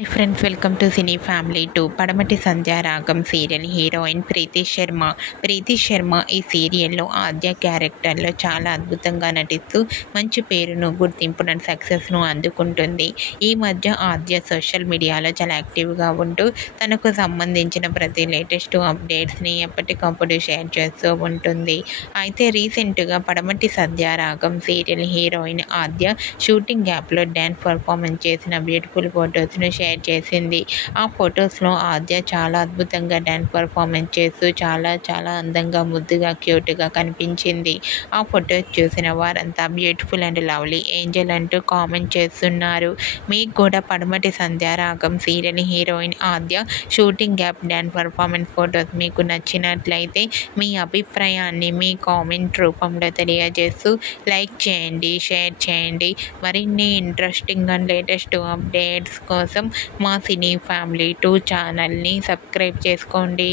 Hi friends, welcome to cine family 2. పడమటి Sandhya Ragam serial heroine ప్రీతి శర్మ. ప్రీతి శర్మ ఈ సీరియల్లో ఆద్య క్యారెక్టర్లో చాలా అద్భుతంగా నటిస్తూ మంచి పేరును, గుర్తింపును, సక్సెస్ను అందుకుంటుంది. ఈ మధ్య ఆద్య సోషల్ మీడియాలో చాలా యాక్టివ్గా ఉంటూ తనకు సంబంధించిన ప్రతి లేటెస్ట్ అప్డేట్స్ని ఎప్పటికప్పుడు షేర్ చేస్తూ ఉంటుంది. అయితే రీసెంట్గా పడమటి Sandhya Ragam serial heroine Aadya shooting గ్యాప్లో డ్యాన్స్ పర్ఫార్మెన్స్ చేసిన బ్యూటిఫుల్ ఫొటోస్ను షేర్ చేసింది. ఆ ఫొటోస్లో ఆద్య చాలా అద్భుతంగా డ్యాన్స్ పర్ఫార్మెన్స్ చేస్తూ చాలా అందంగా, ముద్దుగా, క్యూట్గా కనిపించింది. ఆ ఫొటోస్ చూసిన వారంతా బ్యూటిఫుల్ అండ్ లవ్లీ ఏంజల్ అంటూ కామెంట్ చేస్తున్నారు. మీకు కూడా Padamati Sandhya Ragam serial heroine Aadya shooting gap dance performance photos మీకు నచ్చినట్లయితే మీ అభిప్రాయాన్ని మీ కామెంట్ రూపంలో తెలియజేస్తూ లైక్ చేయండి, షేర్ చేయండి. మరిన్ని ఇంట్రెస్టింగ్ అండ్ లేటెస్ట్ అప్డేట్స్ కోసం మా సినీ ఫ్యామిలీ 2 ఛానల్ని సబ్స్క్రైబ్ చేసుకోండి.